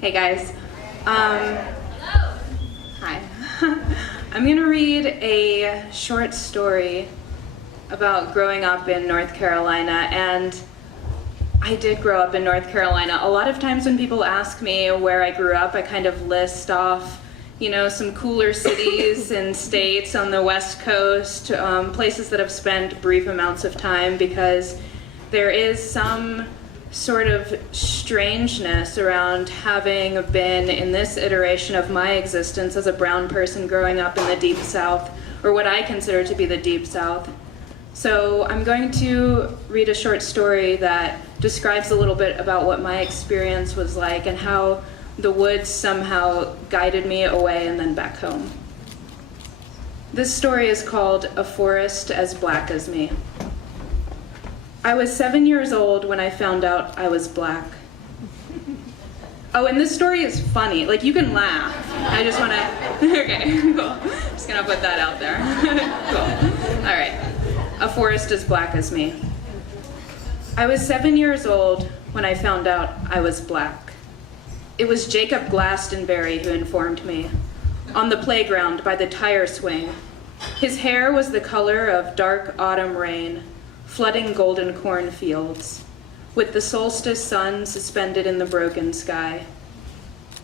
Hey guys. Hi. I'm gonna read a short story about growing up in North Carolina, and I did grow up in North Carolina. A lot of times when people ask me where I grew up, I kind of list off, some cooler cities and states on the West Coast, places that I've spent brief amounts of time, because there is some sort of strangeness around having been in this iteration of my existence as a brown person growing up in the Deep South, or what I consider to be the Deep South. So I'm going to read a short story that describes a little bit about what my experience was like and how the woods somehow guided me away and then back home. This story is called A Forest as Black as Me. I was 7 years old when I found out I was black. Oh, and this story is funny. Like, you can laugh. I just want to... Okay, cool. Just gonna put that out there. Cool. All right. A Forest as Black as Me. I was 7 years old when I found out I was black. It was Jacob Glastonbury who informed me. On the playground by the tire swing. His hair was the color of dark autumn rain, flooding golden cornfields, with the solstice sun suspended in the broken sky.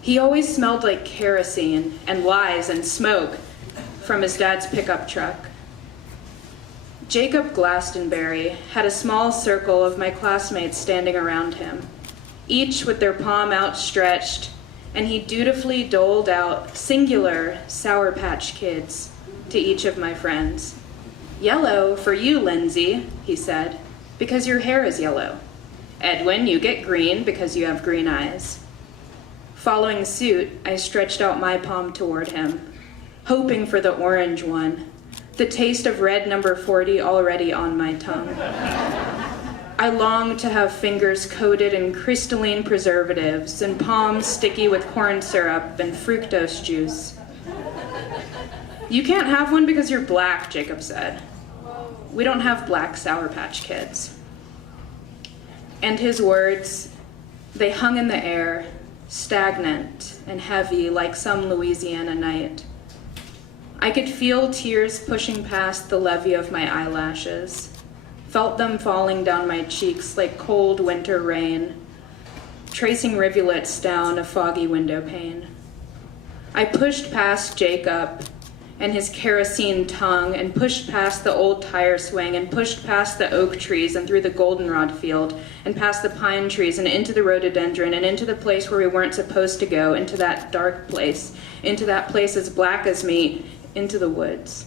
He always smelled like kerosene and lies and smoke from his dad's pickup truck. Jacob Glastonbury had a small circle of my classmates standing around him, each with their palm outstretched, and he dutifully doled out singular Sour Patch Kids to each of my friends. "Yellow for you, Lindsay," he said, "because your hair is yellow. Edwin, you get green because you have green eyes." Following suit, I stretched out my palm toward him, hoping for the orange one, the taste of red number 40 already on my tongue. I longed to have fingers coated in crystalline preservatives and palms sticky with corn syrup and fructose juice. "You can't have one because you're black," Jacob said. "We don't have black Sour Patch Kids." And his words, they hung in the air, stagnant and heavy like some Louisiana night. I could feel tears pushing past the levee of my eyelashes, felt them falling down my cheeks like cold winter rain, tracing rivulets down a foggy window pane. I pushed past Jacob and his kerosene tongue, and pushed past the old tire swing, and pushed past the oak trees and through the goldenrod field, and past the pine trees and into the rhododendron, and into the place where we weren't supposed to go, into that dark place, into that place as black as me, into the woods.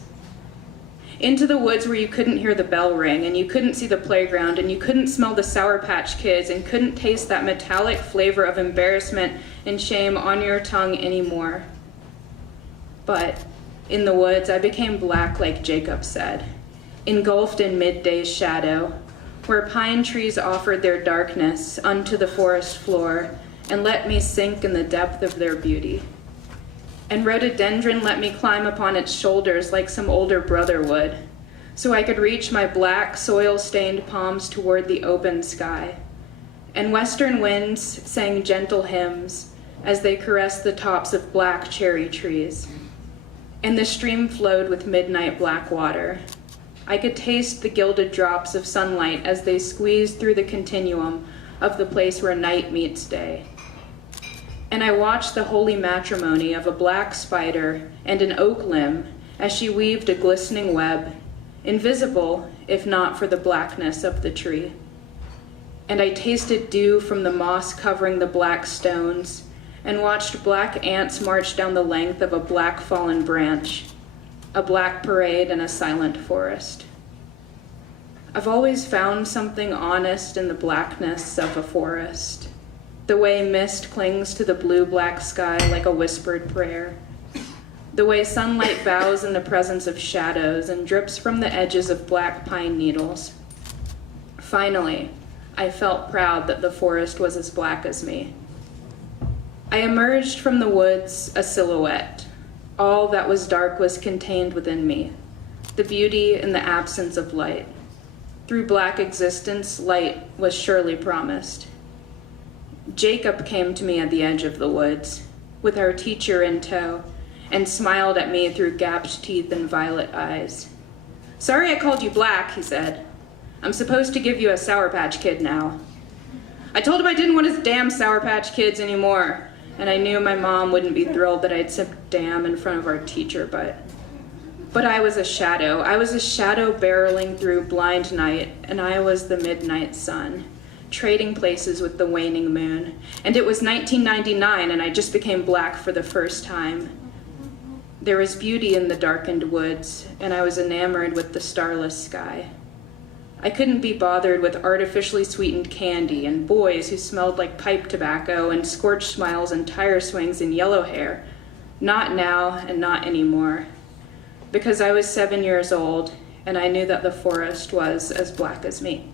Into the woods where you couldn't hear the bell ring, and you couldn't see the playground, and you couldn't smell the Sour Patch Kids, and couldn't taste that metallic flavor of embarrassment and shame on your tongue anymore. But in the woods, I became black like Jacob said, engulfed in midday's shadow, where pine trees offered their darkness unto the forest floor and let me sink in the depth of their beauty. And rhododendron let me climb upon its shoulders like some older brother would, so I could reach my black, soil-stained palms toward the open sky. And western winds sang gentle hymns as they caressed the tops of black cherry trees. And the stream flowed with midnight black water. I could taste the gilded drops of sunlight as they squeezed through the continuum of the place where night meets day. And I watched the holy matrimony of a black spider and an oak limb as she weaved a glistening web, invisible if not for the blackness of the tree. And I tasted dew from the moss covering the black stones, and watched black ants march down the length of a black fallen branch, a black parade in a silent forest. I've always found something honest in the blackness of a forest, the way mist clings to the blue-black sky like a whispered prayer, the way sunlight bows in the presence of shadows and drips from the edges of black pine needles. Finally, I felt proud that the forest was as black as me. I emerged from the woods a silhouette. All that was dark was contained within me, the beauty in the absence of light. Through black existence, light was surely promised. Jacob came to me at the edge of the woods, with our teacher in tow, and smiled at me through gapped teeth and violet eyes. "Sorry I called you black," he said. "I'm supposed to give you a Sour Patch Kid now." I told him I didn't want his damn Sour Patch Kids anymore, and I knew my mom wouldn't be thrilled that I'd said damn in front of our teacher, but I was a shadow. I was a shadow barreling through blind night, and I was the midnight sun, trading places with the waning moon. And it was 1999, and I just became black for the first time. There was beauty in the darkened woods, and I was enamored with the starless sky. I couldn't be bothered with artificially sweetened candy and boys who smelled like pipe tobacco and scorched smiles and tire swings and yellow hair. Not now and not anymore. Because I was 7 years old, and I knew that the forest was as black as me.